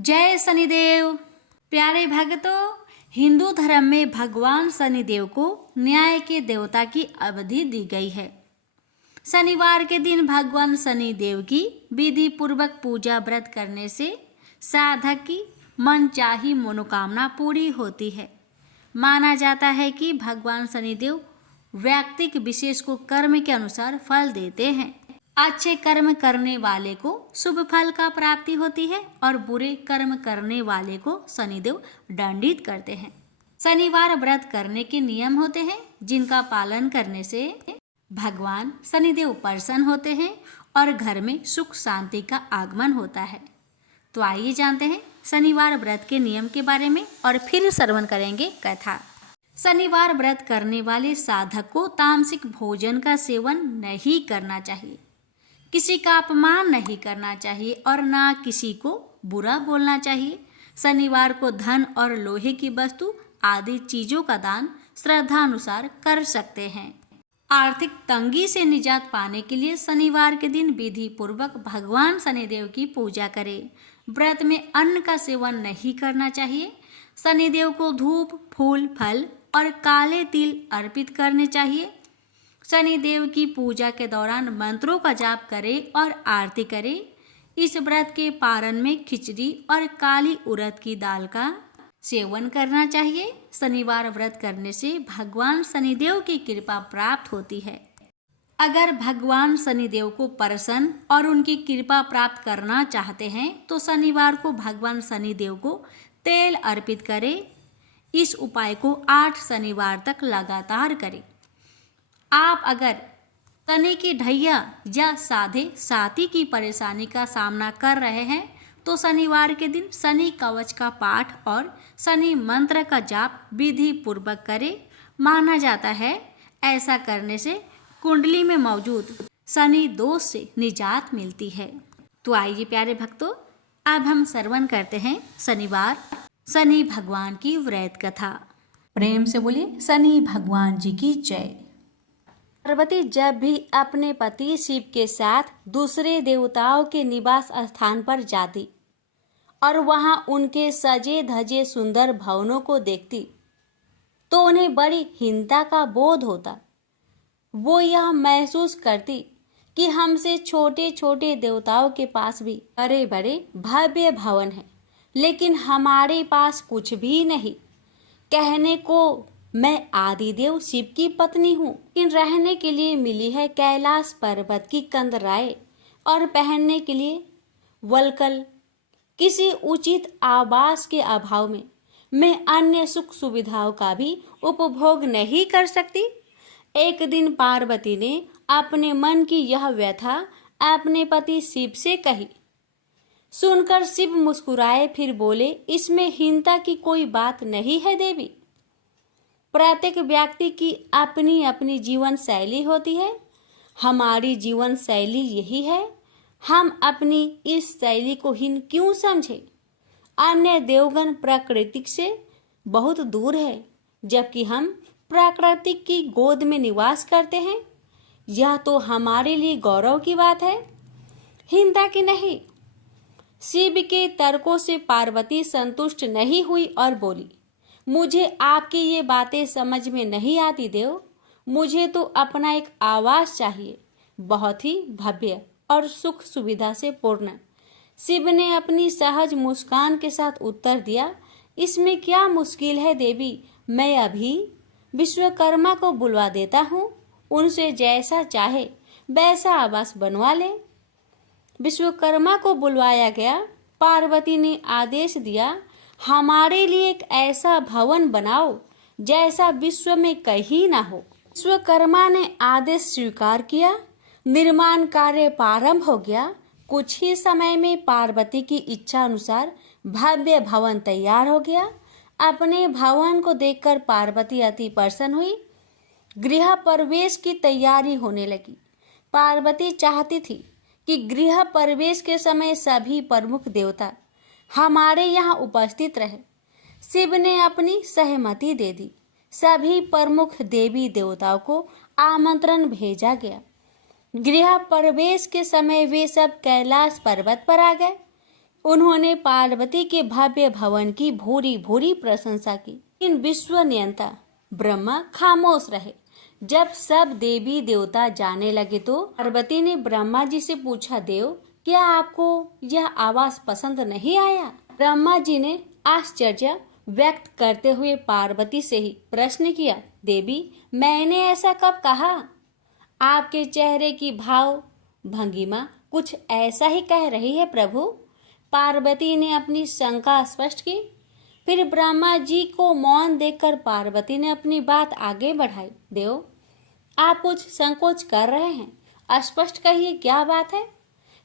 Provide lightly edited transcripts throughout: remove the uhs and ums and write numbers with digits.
जय शनिदेव। प्यारे भक्तों, हिंदू धर्म में भगवान शनिदेव को न्याय के देवता की अवधि दी गई है। शनिवार के दिन भगवान शनिदेव की विधि पूर्वक पूजा व्रत करने से साधक की मनचाही मनोकामना पूरी होती है। माना जाता है कि भगवान शनिदेव व्यक्ति विशेष को कर्म के अनुसार फल देते हैं। अच्छे कर्म करने वाले को शुभ फल का प्राप्ति होती है और बुरे कर्म करने वाले को शनिदेव दंडित करते हैं। शनिवार व्रत करने के नियम होते हैं जिनका पालन करने से भगवान शनिदेव प्रसन्न होते हैं और घर में सुख शांति का आगमन होता है। तो आइए जानते हैं शनिवार व्रत के नियम के बारे में और फिर श्रवण करेंगे कथा। शनिवार व्रत करने वाले साधक को तामसिक भोजन का सेवन नहीं करना चाहिए, किसी का अपमान नहीं करना चाहिए और ना किसी को बुरा बोलना चाहिए। शनिवार को धन और लोहे की वस्तु आदि चीजों का दान श्रद्धानुसार कर सकते हैं। आर्थिक तंगी से निजात पाने के लिए शनिवार के दिन विधि पूर्वक भगवान शनिदेव की पूजा करें। व्रत में अन्न का सेवन नहीं करना चाहिए। शनिदेव को धूप, फूल, फल और काले तिल अर्पित करने चाहिए। शनिदेव की पूजा के दौरान मंत्रों का जाप करें और आरती करें। इस व्रत के पारण में खिचड़ी और काली उड़द की दाल का सेवन करना चाहिए। शनिवार व्रत करने से भगवान शनिदेव की कृपा प्राप्त होती है। अगर भगवान शनिदेव को प्रसन्न और उनकी कृपा प्राप्त करना चाहते हैं तो शनिवार को भगवान शनिदेव को तेल अर्पित करें। इस उपाय को 8 शनिवार तक लगातार करें। आप अगर शनि की ढैया या साधे साथी की परेशानी का सामना कर रहे हैं तो शनिवार के दिन शनि कवच का पाठ और शनि मंत्र का जाप विधि पूर्वक करें। माना जाता है ऐसा करने से कुंडली में मौजूद शनि दोष से निजात मिलती है। तो आइए प्यारे भक्तों, अब हम श्रवण करते हैं शनिवार शनि भगवान की व्रत कथा। प्रेम से बोलिए शनि भगवान जी की जय। पार्वती जब भी अपने पति शिव के साथ दूसरे देवताओं के निवास स्थान पर जाती और वहां उनके सजे धजे सुंदर भवनों को देखती तो उन्हें बड़ी हीनता का बोध होता। वो यह महसूस करती कि हमसे छोटे छोटे देवताओं के पास भी बड़े बड़े भव्य भवन हैं, लेकिन हमारे पास कुछ भी नहीं। कहने को मैं आदिदेव शिव की पत्नी हूँ, लेकिन रहने के लिए मिली है कैलाश पर्वत की कंदराएं और पहनने के लिए वल्कल। किसी उचित आवास के अभाव में मैं अन्य सुख सुविधाओं का भी उपभोग नहीं कर सकती। एक दिन पार्वती ने अपने मन की यह व्यथा अपने पति शिव से कही। सुनकर शिव मुस्कुराए, फिर बोले, इसमें हीनता की कोई बात नहीं है देवी। प्रत्येक व्यक्ति की अपनी अपनी जीवन शैली होती है। हमारी जीवन शैली यही है। हम अपनी इस शैली को हीन क्यों समझे? अन्य देवगण प्राकृतिक से बहुत दूर है, जबकि हम प्राकृतिक की गोद में निवास करते हैं। यह तो हमारे लिए गौरव की बात है, हीनता की नहीं। शिव के तर्कों से पार्वती संतुष्ट नहीं हुई और बोली, मुझे आपकी ये बातें समझ में नहीं आती देव। मुझे तो अपना एक आवास चाहिए, बहुत ही भव्य और सुख सुविधा से पूर्ण। शिव ने अपनी सहज मुस्कान के साथ उत्तर दिया, इसमें क्या मुश्किल है देवी। मैं अभी विश्वकर्मा को बुलवा देता हूँ, उनसे जैसा चाहे वैसा आवास बनवा ले। विश्वकर्मा को बुलवाया गया। पार्वती ने आदेश दिया, हमारे लिए एक ऐसा भवन बनाओ जैसा विश्व में कहीं ना हो। विश्वकर्मा ने आदेश स्वीकार किया। निर्माण कार्य प्रारंभ हो गया। कुछ ही समय में पार्वती की इच्छा अनुसार भव्य भवन तैयार हो गया। अपने भवन को देखकर पार्वती अति प्रसन्न हुई। गृह प्रवेश की तैयारी होने लगी। पार्वती चाहती थी कि गृह प्रवेश के समय सभी प्रमुख देवता हमारे यहाँ उपस्थित रहे। शिव ने अपनी सहमति दे दी। सभी प्रमुख देवी देवताओं को आमंत्रण भेजा गया। गृह प्रवेश के समय वे सब कैलाश पर्वत पर आ गए। उन्होंने पार्वती के भव्य भवन की भूरी भूरी प्रशंसा की। इन विश्व नियंता ब्रह्मा खामोश रहे। जब सब देवी देवता जाने लगे तो पार्वती ने ब्रह्मा जी से पूछा, देव, क्या आपको यह आवास पसंद नहीं आया? ब्रह्मा जी ने आश्चर्य व्यक्त करते हुए पार्वती से ही प्रश्न किया, देवी, मैंने ऐसा कब कहा? आपके चेहरे की भाव भंगिमा कुछ ऐसा ही कह रही है प्रभु। पार्वती ने अपनी शंका स्पष्ट की। फिर ब्रह्मा जी को मौन देखकर पार्वती ने अपनी बात आगे बढ़ाई। देव, आप कुछ संकोच कर रहे हैं, स्पष्ट कहिए क्या बात है?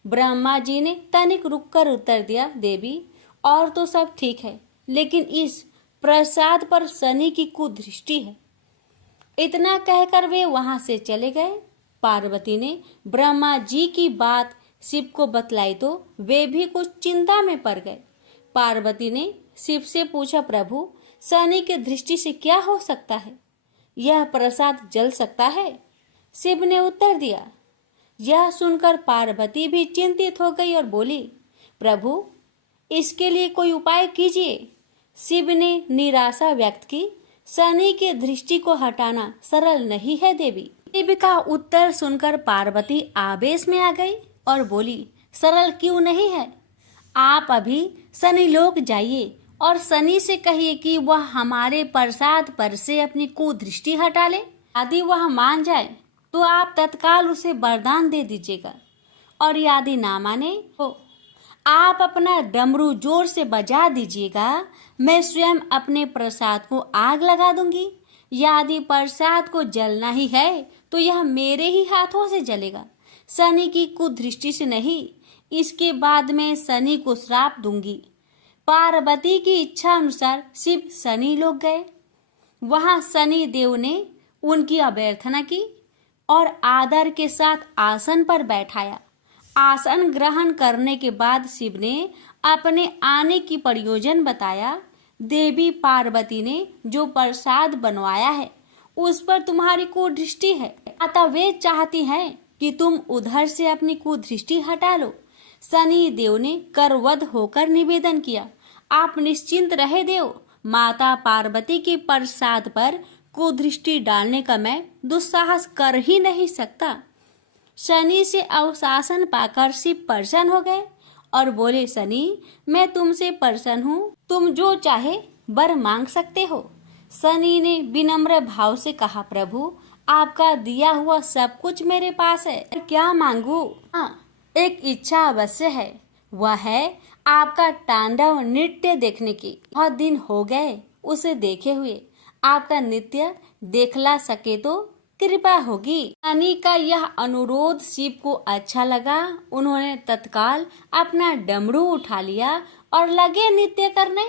ब्रह्मा जी ने तनिक रुककर उत्तर दिया, देवी, और तो सब ठीक है, लेकिन इस प्रसाद पर शनि की कुदृष्टि है। इतना कहकर वे वहां से चले गए। पार्वती ने ब्रह्मा जी की बात शिव को बतलाई तो वे भी कुछ चिंता में पड़ गए। पार्वती ने शिव से पूछा, प्रभु, शनि की दृष्टि से क्या हो सकता है? यह प्रसाद जल सकता है? शिव ने उत्तर दिया। यह सुनकर पार्वती भी चिंतित हो गई और बोली, प्रभु, इसके लिए कोई उपाय कीजिए। शिव ने निराशा व्यक्त की। शनि की दृष्टि को हटाना सरल नहीं है देवी। शिव का उत्तर सुनकर पार्वती आवेश में आ गई और बोली, सरल क्यों नहीं है? आप अभी शनि लोक जाइए और शनि से कहिए कि वह हमारे प्रसाद पर से अपनी कुदृष्टि हटा ले। यदि वह मान जाए तो आप तत्काल उसे वरदान दे दीजिएगा, और यदि ना माने तो आप अपना डमरू जोर से बजा दीजिएगा। मैं स्वयं अपने प्रसाद को आग लगा दूंगी। यदि प्रसाद को जलना ही है तो यह मेरे ही हाथों से जलेगा, शनि की कुदृष्टि से नहीं। इसके बाद मैं शनि को श्राप दूंगी। पार्वती की इच्छा अनुसार शिव शनि लोक गए। वहां शनि देव ने उनकी अभ्यर्थना की और आदर के साथ आसन पर बैठाया। आसन ग्रहण करने के बाद शिव ने अपने आने की प्रयोजन बताया। देवी पार्वती ने जो प्रसाद बनवाया है उस पर तुम्हारी कुदृष्टि है, अतः वे चाहती हैं कि तुम उधर से अपनी कुदृष्टि हटा लो। शनि देव ने करवध होकर निवेदन किया, आप निश्चिंत रहे देव, माता पार्वती के प्रसाद पर कुदृष्टि डालने का मैं दुस्साहस कर ही नहीं सकता। शनि से अवशासन पाकर शिव प्रसन्न हो गए और बोले, शनि, मैं तुमसे प्रसन्न हूँ, तुम जो चाहे वर मांग सकते हो। शनि ने विनम्र भाव से कहा, प्रभु, आपका दिया हुआ सब कुछ मेरे पास है, क्या मांगू? हाँ, एक इच्छा अवश्य है, वह है आपका तांडव नृत्य देखने की। बहुत दिन हो गए उसे देखे हुए, आपका नृत्य देखला सके तो कृपा होगी। शनि का यह अनुरोध शिव को अच्छा लगा। उन्होंने तत्काल अपना डमरू उठा लिया और लगे नृत्य करने।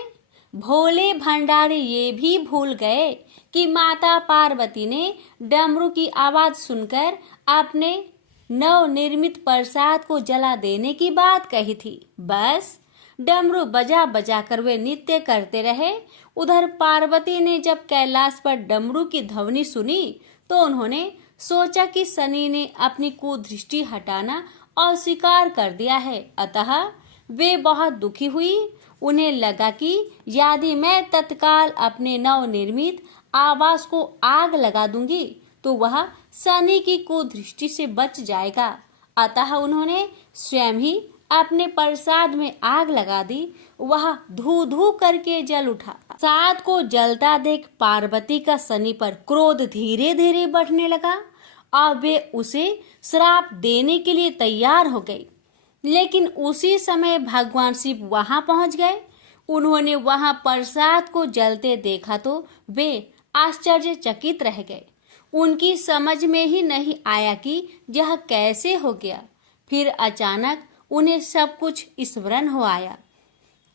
भोले भंडारी ये भी भूल गए कि माता पार्वती ने डमरू की आवाज सुनकर अपने नवनिर्मित प्रसाद को जला देने की बात कही थी। बस डमरू बजा बजा कर वे नृत्य करते रहे। उधर पार्वती ने जब कैलाश पर डमरू की ध्वनि सुनी तो उन्होंने सोचा कि शनि ने अपनी कुदृष्टि हटाना अस्वीकार कर दिया है, अतः वे बहुत दुखी हुई। उन्हें लगा कि यदि मैं तत्काल अपने नवनिर्मित आवास को आग लगा दूंगी तो वह शनि की कुदृष्टि से बच जाएगा। अतः उन्होंने स्वयं ही अपने प्रसाद में आग लगा दी। वह धू धू करके जल उठा। प्रसाद को जलता देख पार्वती का शनि पर क्रोध धीरे धीरे बढ़ने लगा और वे उसे श्राप देने के लिए तैयार हो गई। लेकिन उसी समय भगवान शिव वहां पहुंच गए। उन्होंने वहां प्रसाद को जलते देखा तो वे आश्चर्यचकित रह गए। उनकी समझ में ही नहीं आया कि यह कैसे हो गया। फिर अचानक उन्हें सब कुछ स्मरण हो आया।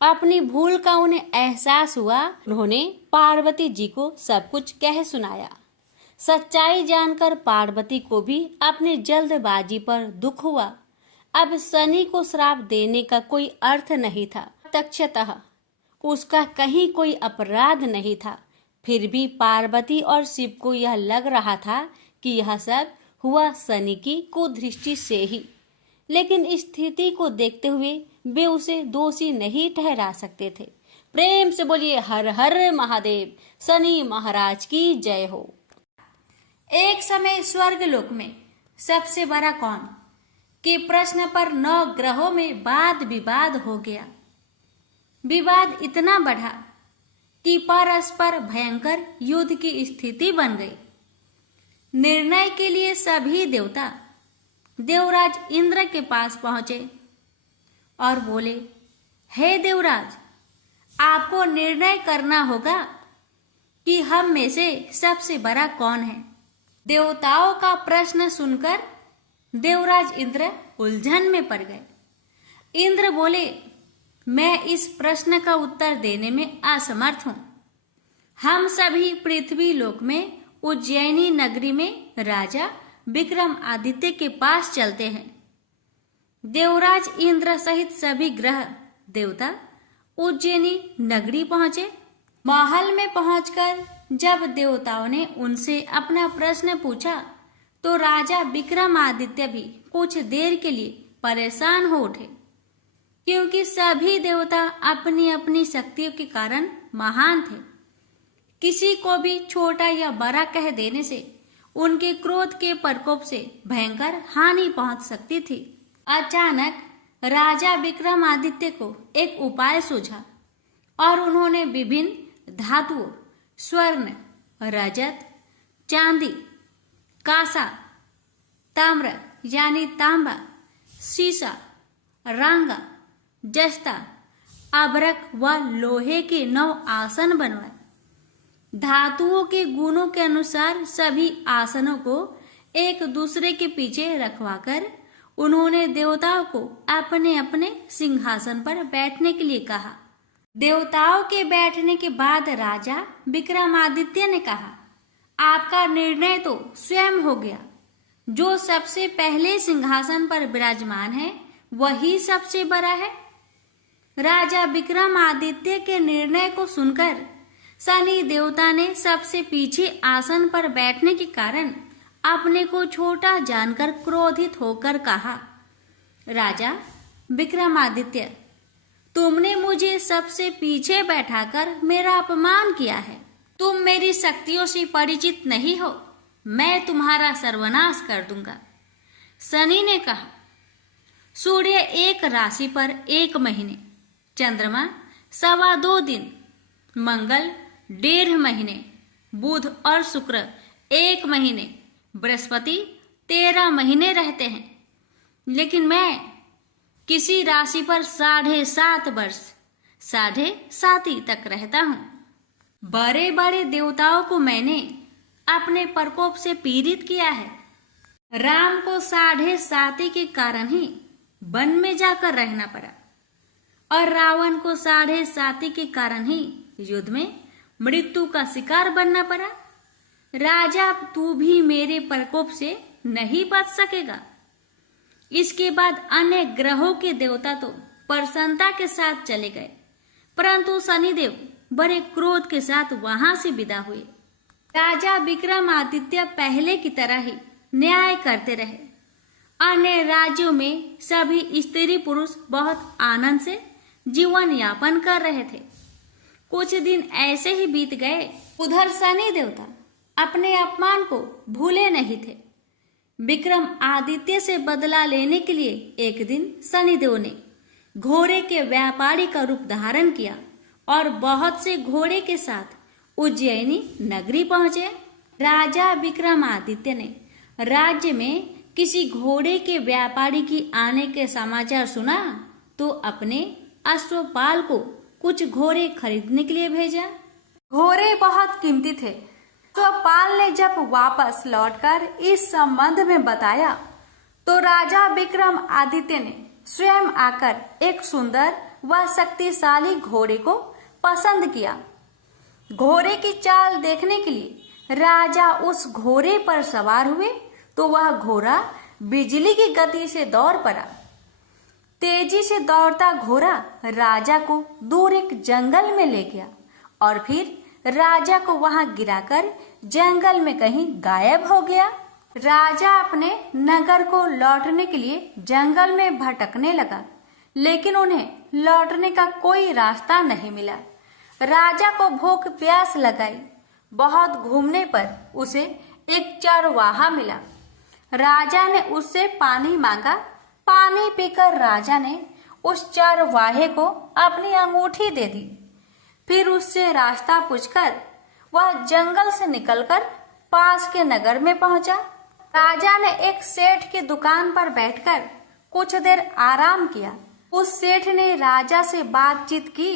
अपनी भूल का उन्हें एहसास हुआ। उन्होंने पार्वती जी को सब कुछ कह सुनाया। सच्चाई जानकर पार्वती को भी अपनी जल्दबाजी पर दुख हुआ। अब शनि को श्राप देने का कोई अर्थ नहीं था। प्रत्यक्षतः उसका कहीं कोई अपराध नहीं था। फिर भी पार्वती और शिव को यह लग रहा था कि यह सब हुआ शनि की कुदृष्टि से ही। लेकिन इस स्थिति को देखते हुए वे उसे दोषी नहीं ठहरा सकते थे। प्रेम से बोलिए हर हर महादेव, शनि महाराज की जय हो। एक समय स्वर्गलोक में सबसे बड़ा कौन के प्रश्न पर 9 ग्रहों में वाद विवाद हो गया। विवाद इतना बढ़ा कि परस्पर भयंकर युद्ध की स्थिति बन गई। निर्णय के लिए सभी देवता देवराज इंद्र के पास पहुंचे और बोले, हे देवराज, आपको निर्णय करना होगा कि हम में से सबसे बड़ा कौन है। देवताओं का प्रश्न सुनकर देवराज इंद्र उलझन में पड़ गए। इंद्र बोले, मैं इस प्रश्न का उत्तर देने में असमर्थ हूं। हम सभी पृथ्वी लोक में उज्जैनी नगरी में राजा विक्रमादित्य के पास चलते हैं। देवराज इंद्र सहित सभी ग्रह देवता उज्जैनी नगरी पहुंचे। महल में पहुंचकर जब देवताओं ने उनसे अपना प्रश्न पूछा तो राजा विक्रमादित्य भी कुछ देर के लिए परेशान हो उठे, क्योंकि सभी देवता अपनी अपनी शक्तियों के कारण महान थे। किसी को भी छोटा या बड़ा कह देने से उनके क्रोध के प्रकोप से भयंकर हानि पहुंच सकती थी। अचानक राजा विक्रमादित्य को एक उपाय सूझा और उन्होंने विभिन्न धातुओं, स्वर्ण, रजत, चांदी, कांसा, ताम्र यानी तांबा, सीसा, रांगा, जस्ता, अभ्रक व लोहे के 9 आसन बनवाए। धातुओं के गुणों के अनुसार सभी आसनों को एक दूसरे के पीछे रखवाकर उन्होंने देवताओं को अपने अपने सिंहासन पर बैठने के लिए कहा। देवताओं के बैठने के बाद राजा विक्रमादित्य ने कहा, आपका निर्णय तो स्वयं हो गया। जो सबसे पहले सिंहासन पर विराजमान है वही सबसे बड़ा है। राजा विक्रमादित्य के निर्णय को सुनकर शनि देवता ने सबसे पीछे आसन पर बैठने के कारण अपने को छोटा जानकर क्रोधित होकर कहा, राजा विक्रमादित्य, तुमने मुझे सबसे पीछे बैठाकर मेरा अपमान किया है। तुम मेरी शक्तियों से परिचित नहीं हो, मैं तुम्हारा सर्वनाश कर दूंगा। शनि ने कहा, सूर्य एक राशि पर 1 महीने, चंद्रमा 2.25 दिन, मंगल 1.5 महीने, बुध और शुक्र 1 महीने, बृहस्पति 13 महीने रहते हैं, लेकिन मैं किसी राशि पर 7.5 वर्ष 7.5 तक रहता हूं। बड़े बड़े देवताओं को मैंने अपने प्रकोप से पीड़ित किया है। राम को 7.5 के कारण ही वन में जाकर रहना पड़ा और रावण को 7.5 के कारण ही युद्ध में मृत्यु का शिकार बनना पड़ा। राजा, तू भी मेरे प्रकोप से नहीं बच सकेगा। इसके बाद अन्य ग्रहों के देवता तो प्रसन्नता के साथ चले गए, परंतु शनिदेव बड़े क्रोध के साथ वहां से विदा हुए। राजा विक्रमादित्य पहले की तरह ही न्याय करते रहे। अन्य राज्यों में सभी स्त्री पुरुष बहुत आनंद से जीवन यापन कर रहे थे। कुछ दिन ऐसे ही बीत गए। उधर शनि देवता अपने अपमान को भूले नहीं थे। विक्रम आदित्य से बदला लेने के लिए एक दिन शनिदेव ने घोड़े के व्यापारी का रूप धारण किया और बहुत से घोड़े के साथ उज्जैनी नगरी पहुंचे। राजा विक्रमादित्य ने राज्य में किसी घोड़े के व्यापारी की आने के समाचार सुना तो अपने अश्वपाल को कुछ घोड़े खरीदने के लिए भेजा। घोड़े बहुत कीमती थे। तो पाल ने जब वापस लौटकर इस संबंध में बताया तो राजा विक्रम आदित्य ने स्वयं आकर एक सुंदर व शक्तिशाली घोड़े को पसंद किया। घोड़े की चाल देखने के लिए राजा उस घोड़े पर सवार हुए तो वह घोड़ा बिजली की गति से दौड़ पड़ा। तेजी से दौड़ता घोड़ा राजा को दूर एक जंगल में ले गया और फिर राजा को वहां गिराकर जंगल में कहीं गायब हो गया। राजा अपने नगर को लौटने के लिए जंगल में भटकने लगा, लेकिन उन्हें लौटने का कोई रास्ता नहीं मिला। राजा को भूख प्यास लगाई। बहुत घूमने पर उसे एक चरवाहा मिला। राजा ने उससे पानी मांगा। पानी पीकर राजा ने उस चरवाहे को अपनी अंगूठी दे दी। फिर उससे रास्ता पूछकर वह जंगल से निकलकर पास के नगर में पहुंचा। राजा ने एक सेठ की दुकान पर बैठकर कुछ देर आराम किया। उस सेठ ने राजा से बातचीत की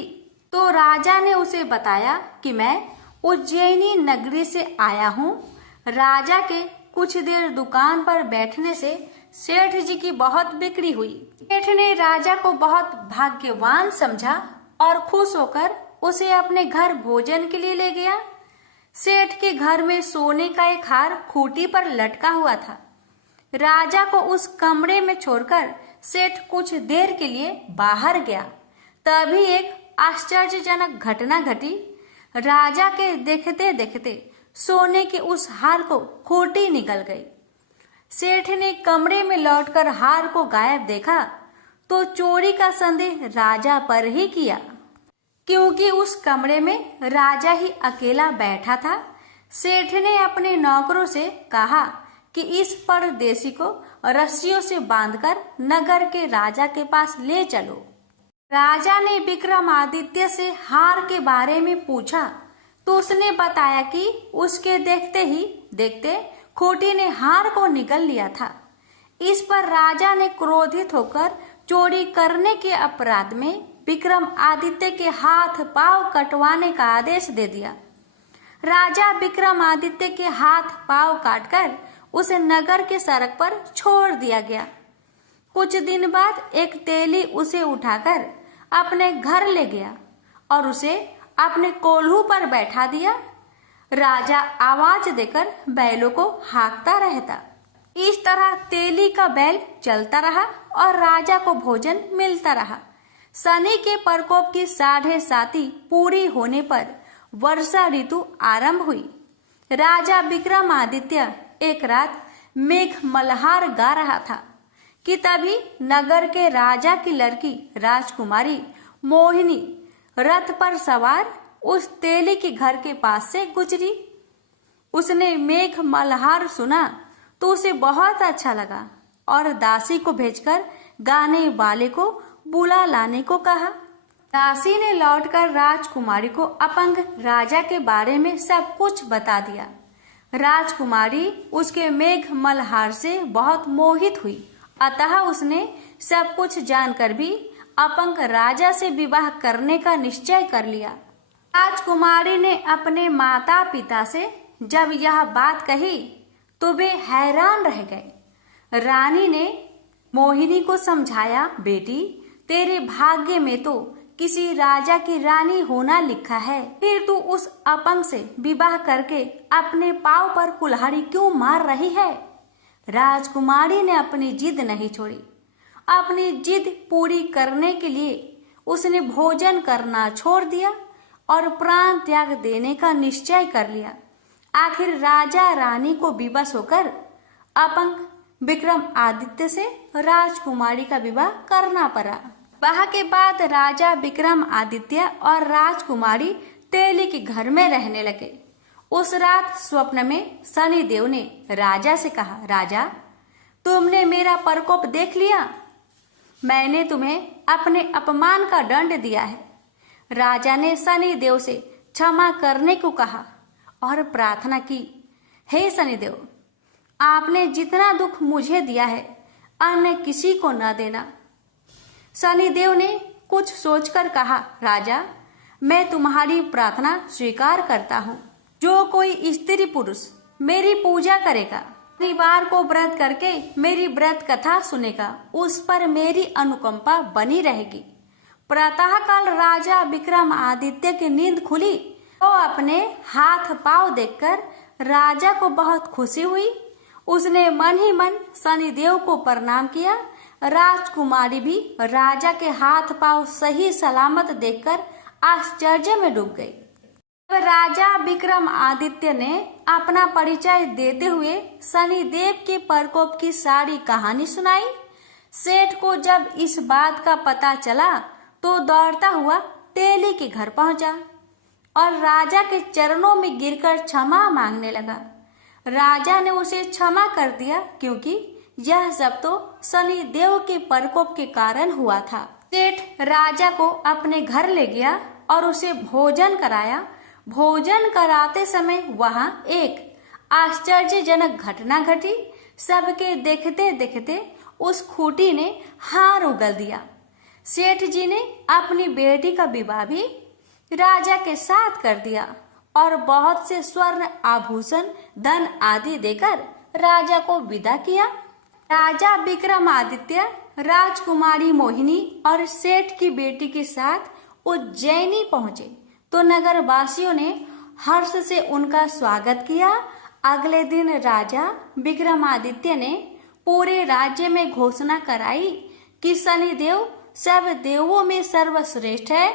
तो राजा ने उसे बताया कि मैं उज्जैनी नगरी से आया हूँ। राजा के कुछ देर दुकान पर बैठने से सेठ जी की बहुत बिक्री हुई। सेठ ने राजा को बहुत भाग्यवान समझा और खुश होकर उसे अपने घर भोजन के लिए ले गया। सेठ के घर में सोने का एक हार खूंटी पर लटका हुआ था। राजा को उस कमरे में छोड़कर सेठ कुछ देर के लिए बाहर गया। तभी एक आश्चर्यजनक घटना घटी। राजा के देखते देखते सोने के उस हार को खूंटी निकल गई। सेठ ने कमरे में लौटकर हार को गायब देखा तो चोरी का संदेह राजा पर ही किया, क्योंकि उस कमरे में राजा ही अकेला बैठा था। सेठ ने अपने नौकरों से कहा कि इस परदेसी को रस्सियों से बांधकर नगर के राजा के पास ले चलो। राजा ने विक्रमादित्य से हार के बारे में पूछा तो उसने बताया कि उसके देखते ही देखते खूंटी ने हार को निगल लिया था। इस पर राजा ने क्रोधित होकर चोरी करने के अपराध में विक्रमादित्य के हाथ पांव कटवाने का आदेश दे दिया। राजा विक्रमादित्य के हाथ पांव काटकर उसे नगर के सड़क पर छोड़ दिया गया। कुछ दिन बाद एक तेली उसे उठाकर अपने घर ले गया और उसे अपने कोल्हू पर बैठा दिया। राजा आवाज देकर बैलों को हाँकता रहता। इस तरह तेली का बैल चलता रहा और राजा को भोजन मिलता रहा। शनि के प्रकोप की 7.5 पूरी होने पर वर्षा ऋतु आरंभ हुई। राजा विक्रमादित्य एक रात मेघ मल्हार गा रहा था कि तभी नगर के राजा की लड़की राजकुमारी मोहिनी रथ पर सवार उस तेली के घर के पास से गुजरी। उसने मेघ मल्हार सुना तो उसे बहुत अच्छा लगा और दासी को भेजकर गाने वाले को बुला लाने को कहा। दासी ने लौटकर राजकुमारी को अपंग राजा के बारे में सब कुछ बता दिया। राजकुमारी उसके मेघ मल्हार से बहुत मोहित हुई, अतः उसने सब कुछ जानकर भी अपंग राजा से विवाह करने का निश्चय कर लिया। राजकुमारी ने अपने माता पिता से जब यह बात कही तो वे हैरान रह गए। रानी ने मोहिनी को समझाया, बेटी तेरे भाग्य में तो किसी राजा की रानी होना लिखा है, फिर तू उस अपंग से विवाह करके अपने पांव पर कुल्हाड़ी क्यों मार रही है। राजकुमारी ने अपनी जिद नहीं छोड़ी। अपनी जिद पूरी करने के लिए उसने भोजन करना छोड़ दिया और प्राण त्याग देने का निश्चय कर लिया। आखिर राजा रानी को विवश होकर अपंग विक्रमादित्य से राजकुमारी का विवाह करना पड़ा। विवाह के बाद राजा विक्रमादित्य और राजकुमारी तेली के घर में रहने लगे। उस रात स्वप्न में शनिदेव ने राजा से कहा, राजा तुमने मेरा प्रकोप देख लिया। मैंने तुम्हें अपने अपमान का दंड दिया है। राजा ने शनिदेव से क्षमा करने को कहा और प्रार्थना की, हे शनिदेव, आपने जितना दुख मुझे दिया है अन्य किसी को न देना। शनिदेव ने कुछ सोचकर कहा, राजा मैं तुम्हारी प्रार्थना स्वीकार करता हूँ। जो कोई स्त्री पुरुष मेरी पूजा करेगा, शनिवार को व्रत करके मेरी व्रत कथा सुनेगा, उस पर मेरी अनुकंपा बनी रहेगी। प्रातः काल राजा विक्रमादित्य की नींद खुली तो अपने हाथ पांव देखकर राजा को बहुत खुशी हुई। उसने मन ही मन शनिदेव को प्रणाम किया। राजकुमारी भी राजा के हाथ पांव सही सलामत देखकर आश्चर्य में डूब गई। अब राजा विक्रमादित्य ने अपना परिचय देते हुए शनिदेव के प्रकोप की सारी कहानी सुनाई। सेठ को जब इस बात का पता चला तो दौड़ता हुआ तेली के घर पहुंचा और राजा के चरणों में गिरकर क्षमा मांगने लगा। राजा ने उसे क्षमा कर दिया क्योंकि यह सब तो शनिदेव के प्रकोप के कारण हुआ था। सेठ राजा को अपने घर ले गया और उसे भोजन कराया। भोजन कराते समय वहां एक आश्चर्यजनक घटना घटी। सबके देखते देखते उस खूंटी ने हार उगल दिया। सेठ जी ने अपनी बेटी का विवाह भी राजा के साथ कर दिया और बहुत से स्वर्ण आभूषण धन आदि देकर राजा को विदा किया। राजा विक्रमादित्य राजकुमारी मोहिनी और सेठ की बेटी के साथ उज्जैनी पहुंचे तो नगर वासियों ने हर्ष से उनका स्वागत किया। अगले दिन राजा विक्रमादित्य ने पूरे राज्य में घोषणा कराई कि शनिदेव सब देवों में सर्वश्रेष्ठ है।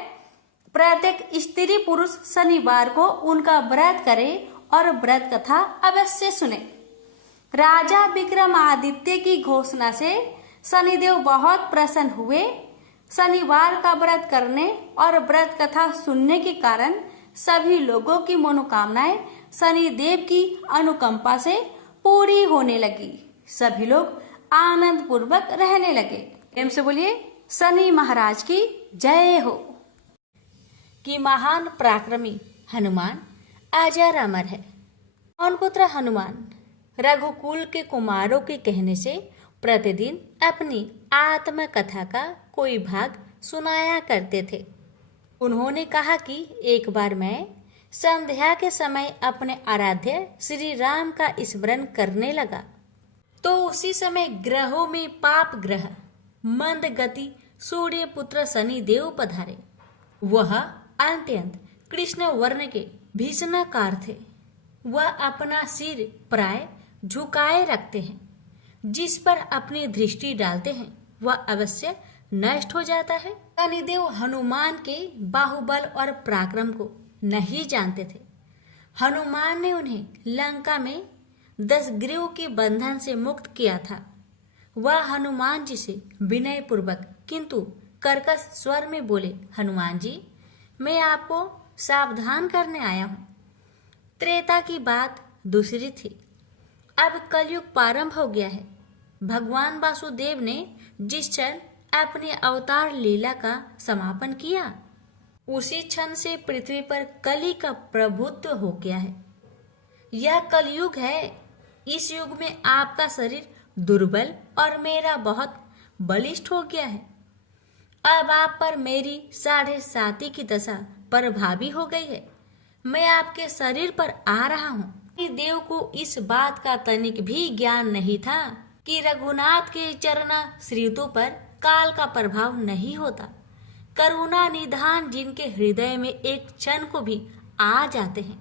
प्रत्येक स्त्री पुरुष शनिवार को उनका व्रत करे और व्रत कथा अवश्य सुने। राजा विक्रमादित्य की घोषणा से शनिदेव बहुत प्रसन्न हुए। शनिवार का व्रत करने और व्रत कथा सुनने के कारण सभी लोगों की मनोकामनाएं शनिदेव की अनुकंपा से पूरी होने लगी। सभी लोग आनंद पूर्वक रहने लगे। प्रेम से बोलिए शनि महाराज की जय हो। कि महान पराक्रमी हनुमान अजर अमर है। पवन पुत्र हनुमान रघुकुल के कुमारों के कहने से प्रतिदिन अपनी आत्मकथा का कोई भाग सुनाया करते थे। उन्होंने कहा कि एक बार मैं संध्या के समय अपने आराध्य श्री राम का स्मरण करने लगा तो उसी समय ग्रहों में पाप ग्रह मंद गति सूर्य पुत्र शनिदेव पधारे। वह अत्यंत कृष्ण वर्ण के भीषणाकार थे। वह अपना सिर प्राय झुकाए रखते हैं। जिस पर अपनी दृष्टि डालते हैं वह अवश्य नष्ट हो जाता है। शनिदेव हनुमान के बाहुबल और पराक्रम को नहीं जानते थे। हनुमान ने उन्हें लंका में 10 ग्रीव के बंधन से मुक्त किया था। वह हनुमान जी से विनय पूर्वक किंतु कर्कश स्वर में बोले, हनुमान जी मैं आपको सावधान करने आया हूँ। त्रेता की बात दूसरी थी। अब कलयुग प्रारंभ हो गया है। भगवान वासुदेव ने जिस क्षण अपनी अवतार लीला का समापन किया उसी क्षण से पृथ्वी पर कली का प्रभुत्व हो गया है। यह कलयुग है। इस युग में आपका शरीर दुर्बल और मेरा बहुत बलिष्ठ हो गया है। अब आप पर मेरी 7.5 की दशा प्रभावी हो गई है। मैं आपके शरीर पर आ रहा हूँ। देव को इस बात का तनिक भी ज्ञान नहीं था कि रघुनाथ के चरना श्रीतों पर काल का प्रभाव नहीं होता। करुणा निधान जिनके हृदय में एक क्षण को भी आ जाते हैं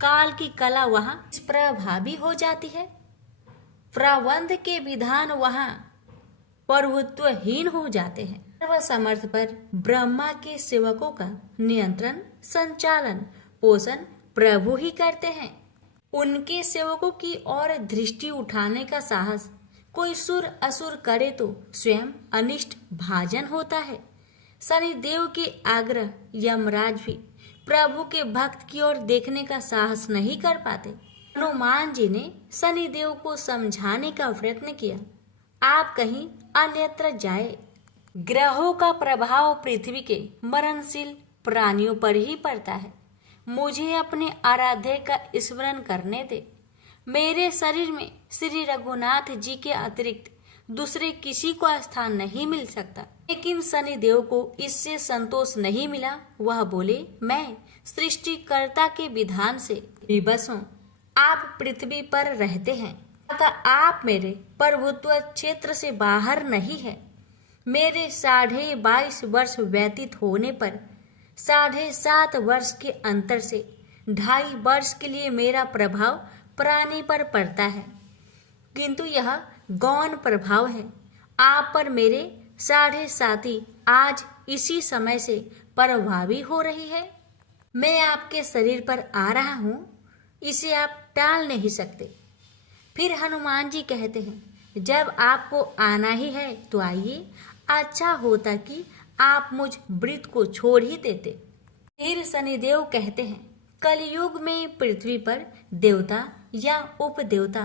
काल की कला वहां प्रभावी हो जाती है। प्रबंध के विधान वहां प्रभुत्वहीन हो जाते हैं। सर्वसमर्थ पर ब्रह्मा के सेवकों का नियंत्रण संचालन पोषण प्रभु ही करते हैं। उनके सेवकों की ओर दृष्टि उठाने का साहस कोई सुर असुर करे तो स्वयं अनिष्ट भाजन होता है। शनिदेव के आग्रह यमराज भी प्रभु के भक्त की ओर देखने का साहस नहीं कर पाते। हनुमान जी ने शनिदेव को समझाने का प्रयत्न किया, आप कहीं अन्यत्र जाए। ग्रहों का प्रभाव पृथ्वी के मरणशील प्राणियों पर ही पड़ता है। मुझे अपने आराध्य का स्मरण करने दे। मेरे शरीर में श्री रघुनाथ जी के अतिरिक्त दूसरे किसी को स्थान नहीं मिल सकता। लेकिन शनिदेव को इससे संतोष नहीं मिला। वह बोले, मैं सृष्टिकर्ता के विधान से विवश हूँ। आप पृथ्वी पर रहते हैं अतः आप मेरे प्रभुत्व क्षेत्र से बाहर नहीं है। मेरे 22.5 वर्ष व्यतीत होने पर 7.5 वर्ष के अंतर से 2.5 वर्ष के लिए मेरा प्रभाव प्राणी पर पड़ता है, किंतु यह गौण प्रभाव है। आप पर मेरे 7.5 आज इसी समय से प्रभावी हो रही है। मैं आपके शरीर पर आ रहा हूँ, इसे आप टाल नहीं सकते। फिर हनुमान जी कहते हैं, जब आपको आना ही है तो आइए, अच्छा होता कि आप मुझ वृत्त को छोड़ ही देते। फिर शनिदेव कहते हैं, कलयुग में पृथ्वी पर देवता या उपदेवता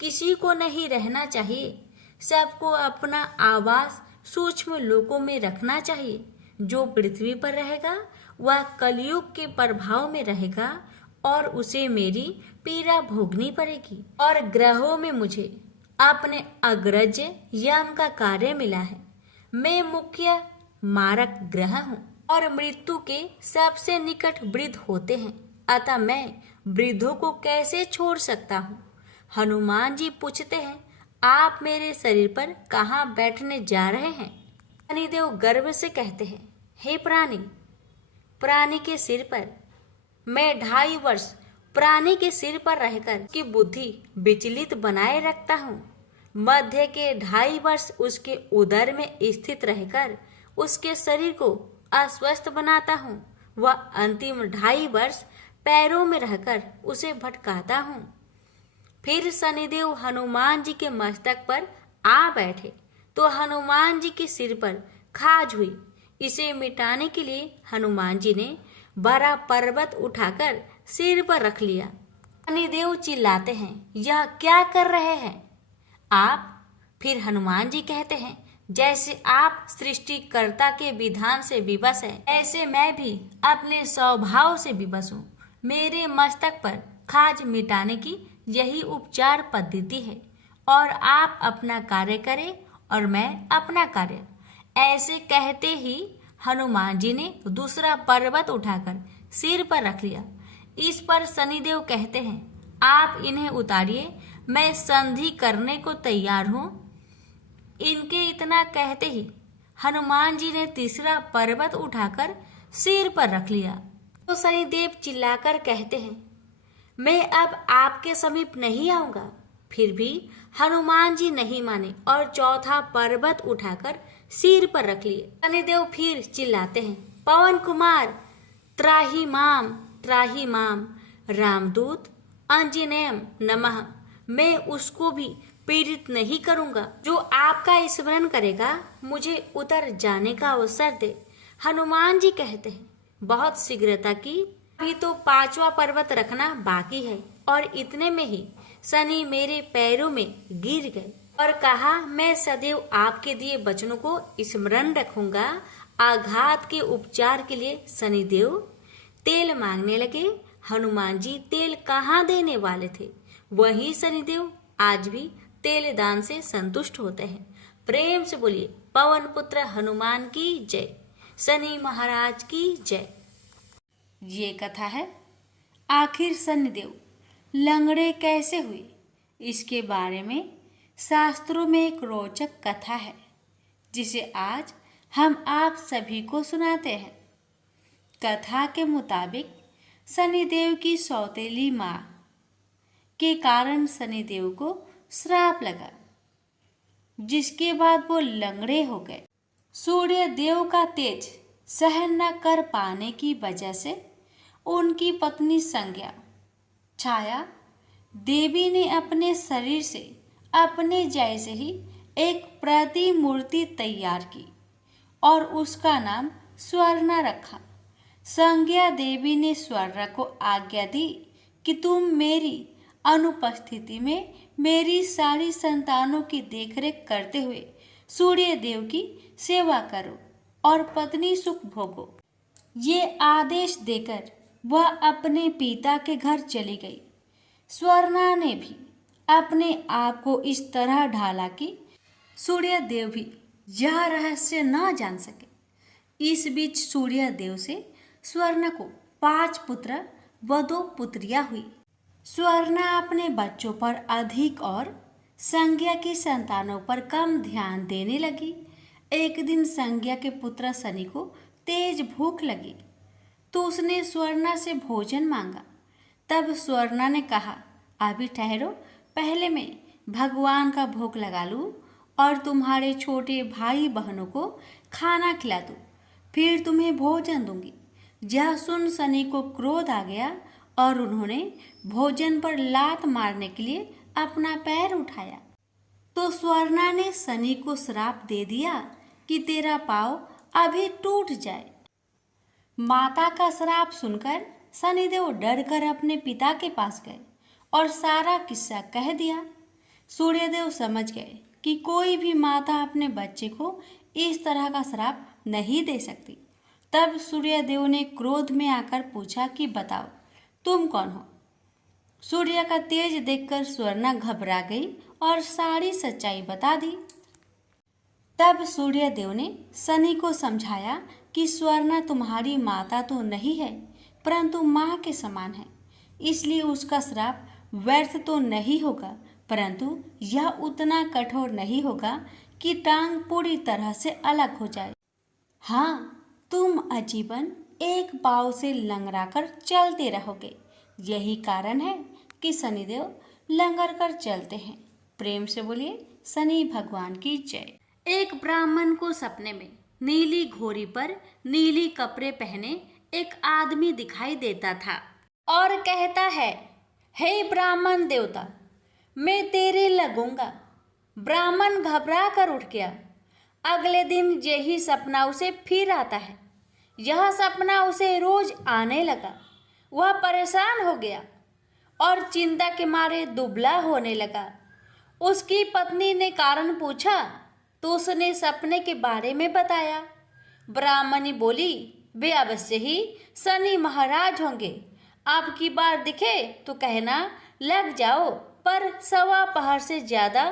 किसी को नहीं रहना चाहिए। सबको अपना आवास सूक्ष्म लोकों में रखना चाहिए। जो पृथ्वी पर रहेगा वह कलयुग के प्रभाव में रहेगा और उसे मेरी पीड़ा भोगनी पड़ेगी। और ग्रहों में मुझे अपने अग्रज यम का कार्य मिला है। मैं मुख्य मारक ग्रह हूँ और मृत्यु के सबसे निकट वृद्ध होते हैं, अतः मैं वृद्धों को कैसे छोड़ सकता हूँ। हनुमान जी पूछते हैं, आप मेरे शरीर पर कहाँ बैठने जा रहे हैं। शनिदेव गर्व से कहते हैं, हे प्राणी, प्राणी के सिर पर मैं 2.5 वर्ष प्राणी के सिर पर रहकर की बुद्धि विचलित बनाए रखता हूँ। मध्य के 2.5 वर्ष उसके उदर में स्थित रहकर उसके शरीर को अस्वस्थ बनाता हूँ। वह अंतिम 2.5 वर्ष पैरों में रहकर उसे भटकाता हूँ। फिर शनिदेव हनुमान जी के मस्तक पर आ बैठे तो हनुमान जी के सिर पर खाज हुई। इसे मिटाने के लिए हनुमान जी ने बड़ा पर्वत उठाकर सिर पर रख लिया। शनिदेव चिल्लाते हैं, यह क्या कर रहे हैं आप। फिर हनुमान जी कहते हैं, जैसे आप सृष्टिकर्ता के विधान से विवश हैं, ऐसे मैं भी अपने स्वभाव से विवश हूँ। मेरे मस्तक पर खाज मिटाने की यही उपचार पद्धति है और आप अपना कार्य करें और मैं अपना कार्य। ऐसे कहते ही हनुमान जी ने दूसरा पर्वत उठाकर सिर पर रख लिया। इस पर शनिदेव कहते हैं, आप इन्हें उतारिए, मैं संधि करने को तैयार हूँ। इनके इतना कहते ही हनुमान जी ने तीसरा पर्वत उठाकर सिर पर रख लिया। तो शनिदेव चिल्लाकर कहते हैं, मैं अब आपके समीप नहीं आऊंगा। फिर भी हनुमान जी नहीं माने और चौथा पर्वत उठाकर सिर पर रख लिए। शनिदेव फिर चिल्लाते हैं, पवन कुमार त्राहि माम रामदूत आंजनेयम नमः। मैं उसको भी पीड़ित नहीं करूंगा जो आपका स्मरण करेगा। मुझे उतर जाने का अवसर दे। हनुमान जी कहते हैं, बहुत शीघ्रता की, अभी तो 5वां पर्वत रखना बाकी है। और इतने में ही शनि मेरे पैरों में गिर गए और कहा, मैं सदैव आपके दिए वचनों को स्मरण रखूंगा। आघात के उपचार के लिए शनिदेव तेल मांगने लगे। हनुमान जी तेल कहाँ देने वाले थे, वही शनिदेव आज भी तेल दान से संतुष्ट होते हैं। प्रेम से बोलिए, पवन पुत्र हनुमान की जय, शनि महाराज की जय। ये कथा है, आखिर शनिदेव लंगड़े कैसे हुए, इसके बारे में शास्त्रों में एक रोचक कथा है जिसे आज हम आप सभी को सुनाते हैं। कथा के मुताबिक शनिदेव की सौतेली माँ के कारण शनिदेव को श्राप लगा, जिसके बाद वो लंगड़े हो गए। सूर्य देव का तेज सहन न कर पाने की वजह से उनकी पत्नी संज्ञा छाया देवी ने अपने शरीर से अपने जैसे ही एक प्रतिमूर्ति तैयार की और उसका नाम स्वर्णा रखा। संज्ञा देवी ने स्वर्णा को आज्ञा दी कि तुम मेरी अनुपस्थिति में मेरी सारी संतानों की देखरेख करते हुए सूर्य देव की सेवा करो और पत्नी सुख भोगो। ये आदेश देकर वह अपने पिता के घर चली गई। स्वर्णा ने भी अपने आप को इस तरह ढाला कि सूर्य देव भी यह रहस्य न जान सके। इस बीच सूर्य देव से स्वर्णा को 5 पुत्र व 2 पुत्रियां हुई। स्वर्णा अपने बच्चों पर अधिक और संज्ञा की संतानों पर कम ध्यान देने लगी। एक दिन संज्ञा के पुत्र शनि को तेज भूख लगी तो उसने स्वर्णा से भोजन मांगा। तब स्वर्णा ने कहा, अभी ठहरो, पहले मैं भगवान का भोग लगा लूं और तुम्हारे छोटे भाई बहनों को खाना खिला दूं, फिर तुम्हें भोजन दूंगी। यह सुन शनि को क्रोध आ गया और उन्होंने भोजन पर लात मारने के लिए अपना पैर उठाया। तो स्वर्णा ने शनि को श्राप दे दिया कि तेरा पाँव अभी टूट जाए। माता का श्राप सुनकर शनिदेव डरकर अपने पिता के पास गए और सारा किस्सा कह दिया। सूर्यदेव समझ गए कि कोई भी माता अपने बच्चे को इस तरह का श्राप नहीं दे सकती। तब सूर्यदेव ने क्रोध में आकर पूछा कि बताओ तुम कौन हो। सूर्य का तेज देखकर स्वर्णा घबरा गई और सारी सच्चाई बता दी। तब सूर्यदेव ने शनि को समझाया कि स्वर्णा तुम्हारी माता तो नहीं है परंतु माँ के समान है, इसलिए उसका श्राप व्यर्थ तो नहीं होगा, परंतु यह उतना कठोर नहीं होगा कि टांग पूरी तरह से अलग हो जाए। हाँ, तुम आजीवन एक पाँव से लंगड़ा कर चलते रहोगे। यही कारण है कि शनिदेव लंगर कर चलते हैं। प्रेम से बोलिए शनि भगवान की जय। एक ब्राह्मण को सपने में नीली घोड़ी पर नीली कपड़े पहने एक आदमी दिखाई देता था और कहता है, हे ब्राह्मण देवता, मैं तेरे लगूंगा। ब्राह्मण घबरा कर उठ गया। अगले दिन यही सपना उसे फिर आता है। यह सपना उसे रोज आने लगा। वह परेशान हो गया और चिंता के मारे दुबला होने लगा। उसकी पत्नी ने कारण पूछा तो उसने सपने के बारे में बताया। ब्राह्मणी बोली, वे अवश्य ही शनि महाराज होंगे। अब की बार दिखे तो कहना लग जाओ, पर 1.25 से ज़्यादा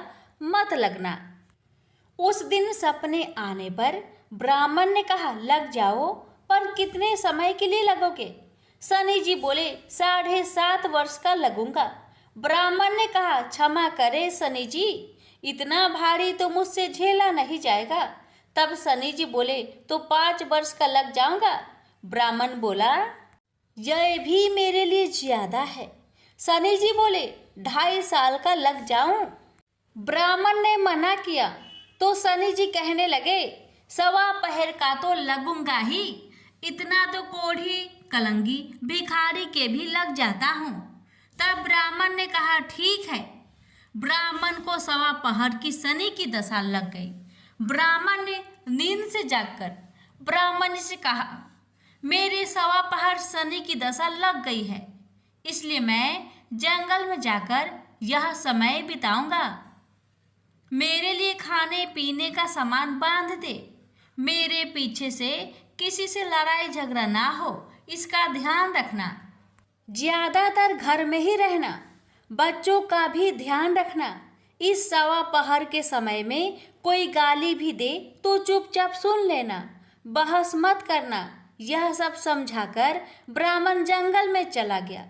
मत लगना। उस दिन सपने आने पर ब्राह्मण ने कहा, लग जाओ, पर कितने समय के लिए लगोगे? शनि जी बोले, 7.5 वर्ष का लगूंगा। ब्राह्मण ने कहा, क्षमा करे शनि जी, इतना भारी तो मुझसे झेला नहीं जाएगा। तब शनि जी बोले, तो 5 वर्ष का लग जाऊंगा। ब्राह्मण बोला, यह भी मेरे लिए ज्यादा है। शनि जी बोले, 2.5 साल का लग जाऊं। ब्राह्मण ने मना किया तो शनि जी कहने लगे, 1.25 पहर का तो लगूंगा ही, इतना तो कोढ़ी कलंगी भिखारी के भी लग जाता हूँ। तब ब्राह्मण ने कहा, ठीक है। ब्राह्मण को 1.25 पहर की शनि की दशा लग गई। ब्राह्मण ने नींद से जागकर ब्राह्मण से कहा, मेरे 1.25 पहर शनि की दशा लग गई है, इसलिए मैं जंगल में जाकर यह समय बिताऊंगा। मेरे लिए खाने पीने का सामान बांध दे। मेरे पीछे से किसी से लड़ाई झगड़ा ना हो, इसका ध्यान रखना। ज्यादातर घर में ही रहना। बच्चों का भी ध्यान रखना। इस 1.25 पहर के समय में कोई गाली भी दे तो चुपचाप सुन लेना, बहस मत करना। यह सब समझाकर ब्राह्मण जंगल में चला गया।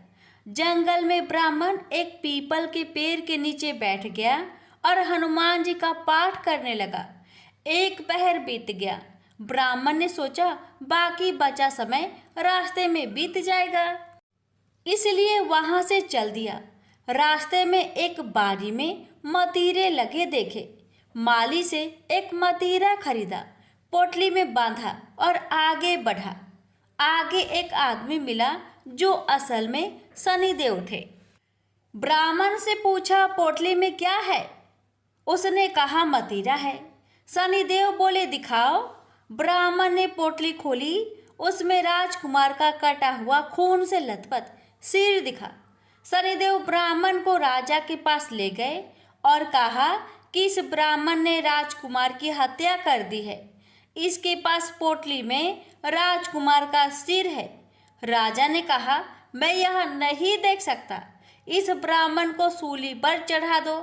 जंगल में ब्राह्मण एक पीपल के पेड़ के नीचे बैठ गया और हनुमान जी का पाठ करने लगा। 1 पहर बीत गया। ब्राह्मण ने सोचा बाकी बचा समय रास्ते में बीत जाएगा, इसलिए वहां से चल दिया। रास्ते में एक बाड़ी में मतीरे लगे देखे। माली से एक मतीरा खरीदा, पोटली में बांधा और आगे बढ़ा। आगे एक आदमी मिला जो असल में शनिदेव थे। ब्राह्मण से पूछा, पोटली में क्या है? उसने कहा, मतीरा है। शनिदेव बोले, दिखाओ। ब्राह्मण ने पोटली खोली। उसमें राजकुमार का कटा हुआ खून से लथपथ सिर दिखा। शनिदेव ब्राह्मण को राजा के पास ले गए और कहा कि इस ब्राह्मण ने राजकुमार की हत्या कर दी है। इसके पास पोटली में राजकुमार का सिर है। राजा ने कहा, मैं यह नहीं देख सकता, इस ब्राह्मण को सूली पर चढ़ा दो।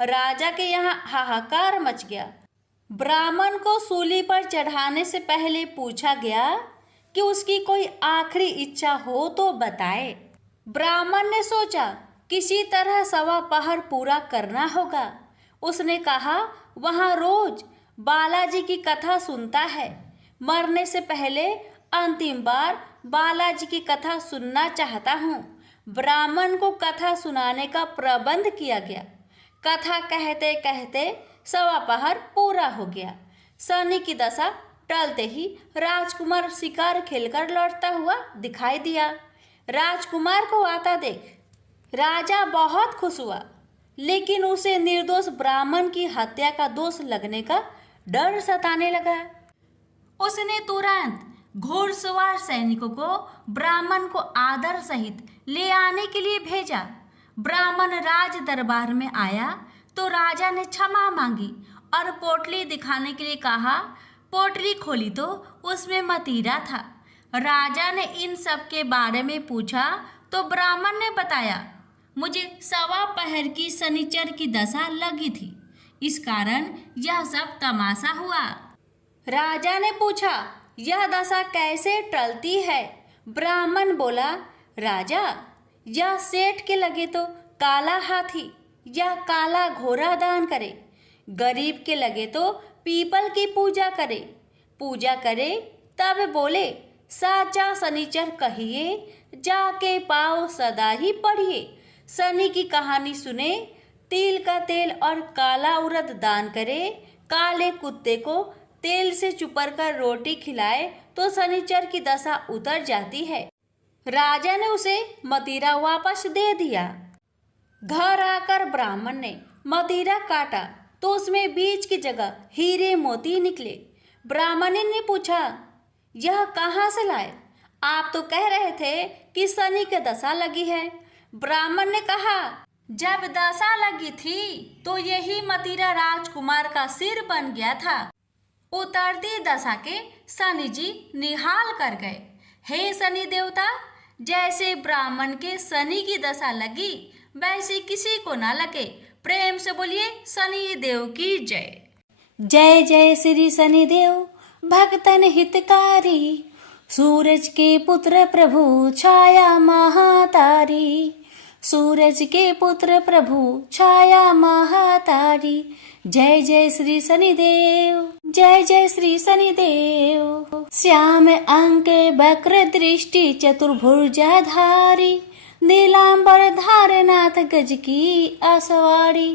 राजा के यहाँ हाहाकार मच गया। ब्राह्मण को सूली पर चढ़ाने से पहले पूछा गया कि उसकी कोई आखिरी इच्छा हो तो बताए। ब्राह्मण ने सोचा किसी तरह 1.25 पहर पूरा करना होगा। उसने कहा, वहाँ रोज बालाजी की कथा सुनता है। मरने से पहले अंतिम बार बालाजी की कथा सुनना चाहता हूँ। ब्राह्मण को कथा सुनाने का प्रबंध किया गया। कथा कहते कहते 1.25 पहर पूरा हो गया। शनि की दशा टलते ही राजकुमार शिकार खेलकर लौटता हुआ दिखाई दिया। राजकुमार को आता देख राजा बहुत खुश हुआ, लेकिन उसे निर्दोष ब्राह्मण की हत्या का दोष लगने का डर सताने लगा। उसने तुरंत घुड़सवार सैनिकों को ब्राह्मण को आदर सहित ले आने के लिए भेजा। ब्राह्मण राज दरबार में आया तो राजा ने क्षमा मांगी और पोटली दिखाने के लिए कहा। पोटली खोली तो उसमें मतीरा था। राजा ने इन सब के बारे में पूछा तो ब्राह्मण ने बताया, मुझे 1.25 पहर की शनिचर की दशा लगी थी, इस कारण यह सब तमाशा हुआ। राजा ने पूछा, यह दशा कैसे टलती है? ब्राह्मण बोला, राजा, यह सेठ के लगे तो काला हाथी या काला घोड़ा दान करे, गरीब के लगे तो पीपल की पूजा करे तब बोले साचा शनिचर कहिए, जाके पाओ सदा ही पढ़िए। शनि की कहानी सुने, तिल का तेल और काला उड़द दान करे, काले कुत्ते को तेल से चुपर कर रोटी खिलाए तो शनिचर की दशा उतर जाती है। राजा ने उसे मदिरा वापस दे दिया। घर आकर ब्राह्मण ने मदिरा काटा तो उसमें बीज की जगह हीरे मोती निकले। ब्राह्मण ने पूछा, यह कहाँ से लाए? आप तो कह रहे थे कि शनि की दशा लगी है। ब्राह्मण ने कहा, जब दशा लगी थी तो यही मदिरा राजकुमार का सिर बन गया था। उतरती दशा के शनि जी निहाल कर गए। हे शनि देवता, जैसे ब्राह्मण के शनि की दशा लगी वैसी किसी को ना लगे। प्रेम से बोलिए शनि देव की जय। जय जय श्री शनि देव, भक्तन हितकारी, सूरज के पुत्र प्रभु छाया महातारी, सूरज के पुत्र प्रभु छाया महातारी। जय जय श्री शनिदेव, जय जय श्री शनिदेव। श्याम अंक वक्र दृष्टि चतुर्भुजाधारी, नीलांबर धारनाथ गज की आसवाड़ी।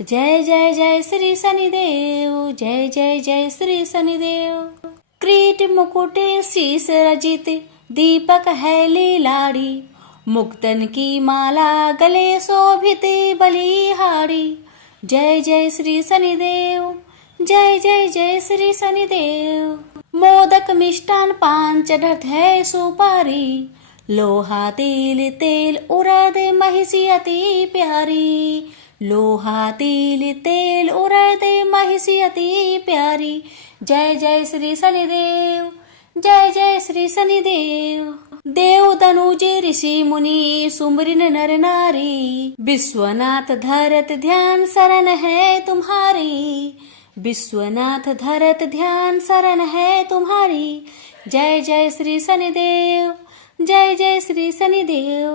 जय जय जय श्री शनिदेव, जय जय जय श्री शनिदेव। क्रीट मुकुट शीस रजित दीपक है लीलाड़ी, मुक्तन की माला गले शोभित बलिहारी। जय जय श्री शनिदेव, जय जय जय श्री शनिदेव। मोदक मिष्टान पान चढ़त है सुपारी, लोहा तिल तेल उड़द महिषी अति प्यारी, लोहा तिल तेल उड़द महिषी अति प्यारी। जय जय श्री शनिदेव, जय जय श्री शनिदेव। देव तनुज ऋषि मुनि सुमरिन नर नारी, विश्वनाथ धरत ध्यान शरण है तुम्हारी, विश्वनाथ धरत ध्यान शरण है तुम्हारी। जय जय श्री शनिदेव, जय जय श्री शनिदेव।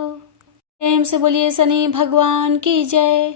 प्रेम से बोलिए शनि भगवान की जय।